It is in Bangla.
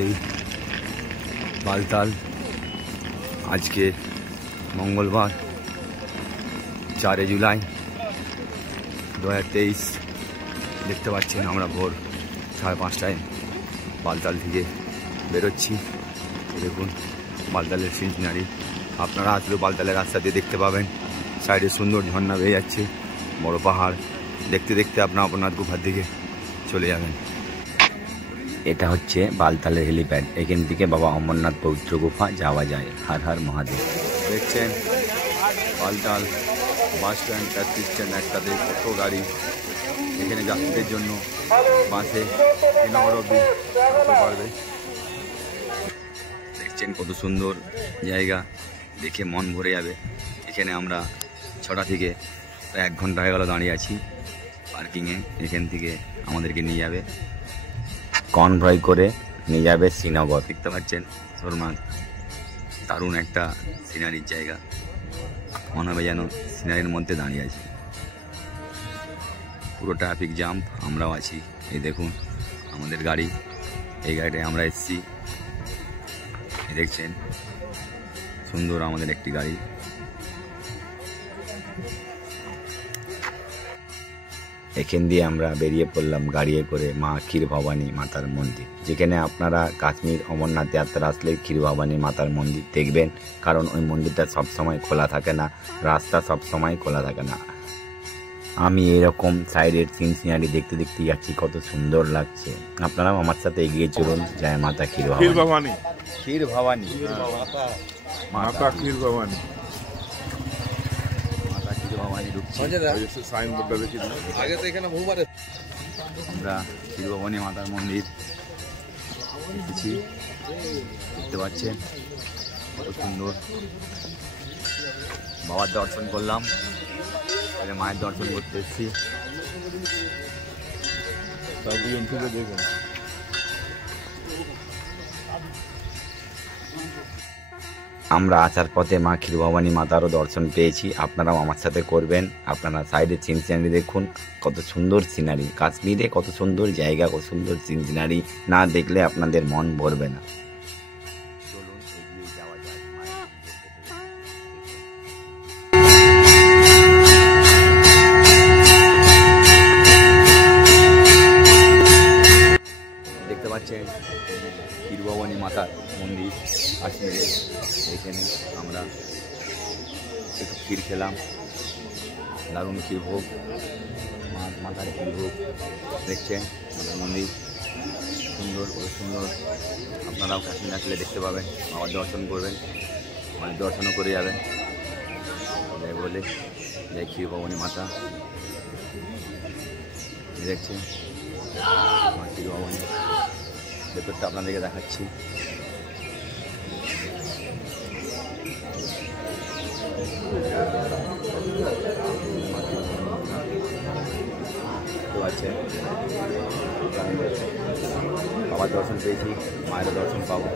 এই বালতাল আজকে মঙ্গলবার 4 জুলাই 2023 দেখতে পাচ্ছেন আমরা ভোর 5:30টায় বালতাল থেকে বেরোচ্ছি। দেখুন বালতালের সিনারি, আপনারা আসলে বালতালের রাস্তা দিয়ে দেখতে পাবেন। সাইডে সুন্দর ঝর্ণা বেয়ে যাচ্ছে, বড় পাহাড়। দেখতে দেখতে আপনার অমরনাথ গুফার দিকে চলে যাবেন। এটা হচ্ছে বালতালের হেলিপ্যাড, এখান থেকে বাবা অমরনাথ পবিত্র গুফা যাওয়া যায়। হর হর মহাদেব। দেখছেন Baltal bus stand, taxi stand একটাতে কত গাড়ি। এখানে যাত্রীদের জন্য বাসে নগর অব্দি পারবে। দেখছেন কত সুন্দর জায়গা, দেখে মন ভরে যাবে। এখানে আমরা 6টা থেকে 1 ঘন্টা হয়ে গেল দাঁড়িয়ে আছি পার্কিংয়ে। এখান থেকে আমাদেরকে নিয়ে যাবে কনভয় করে, নিয়ে যাবে শ্রীনগর। দেখতে পাচ্ছেন সোনমার্গ, দারুণ একটা সিনারির জায়গা। মনে হবে যেন সিনারির মধ্যে দাঁড়িয়ে আছি। পুরো ট্রাফিক জ্যাম, আমরাও আছি। এই দেখুন আমাদের গাড়ি, এই গাড়িটায় আমরা এসেছি। দেখছেন সুন্দর আমাদের একটি গাড়ি। এখান দিয়ে আমরা বেরিয়ে পড়লাম গাড়িয়ে করে মা ক্ষীর ভবানী মাতার মন্দির, যেখানে আপনারা কাশ্মীর অমরনাথ যাত্রা আসলে ক্ষীর ভবানী মাতার মন্দির দেখবেন, কারণ ওই মন্দিরটা সবসময় খোলা থাকে না, রাস্তা সবসময় খোলা থাকে না। আমি এরকম সাইডের সিনারি দেখতে দেখতে যাচ্ছি, কত সুন্দর লাগছে। আপনারাও আমার সাথে এগিয়ে চলুন। জয় মাতা ক্ষীর ভবানী। ক্ষীর ভবানী মাতা ক্ষীর ভবানী আমরা ক্ষীর ভবানী মাতার মন্দির দেখেছি, দেখতে পাচ্ছেন কত সুন্দর। বাবার দর্শন করলাম, মায়ের দর্শন করতে এসেছি। দেখুন আমরা আসার পথে মা ক্ষীর ভবানী মাতারও দর্শন পেয়েছি। আপনারাও আমার সাথে করবেন। আপনারা সাইডে সিনারি দেখুন, কত সুন্দর সিনারি। কাশ্মীরে কত সুন্দর জায়গা, কত সুন্দর সিনারি, না দেখলে আপনাদের মন ভরবে না। চলুন এগিয়ে যাওয়া যাক। দেখতে পাচ্ছেন ক্ষীর ভবানী মাতার মন্দির কাশ্মীরে। এখানে আমরা একটু ক্ষীর খেলাম, দারুণ ক্ষীর ভোগ, মাতার ক্ষীর ভোগ। দেখছেন মাতার মন্দির সুন্দর, কত সুন্দর। আপনারাও কাশ্মীর আসলে দেখতে পাবেন, বাবার দর্শন করবেন, আমাদের দর্শনও করে যাবেন। যাই বলে যাই ক্ষীর ভবানী মাতা। দেখছেন মা ক্ষীর ভবানী, ভেতরটা আপনাদেরকে দেখাচ্ছি। আছে বাবার দর্শন পেয়েছি, মায়ের দর্শন পাবো।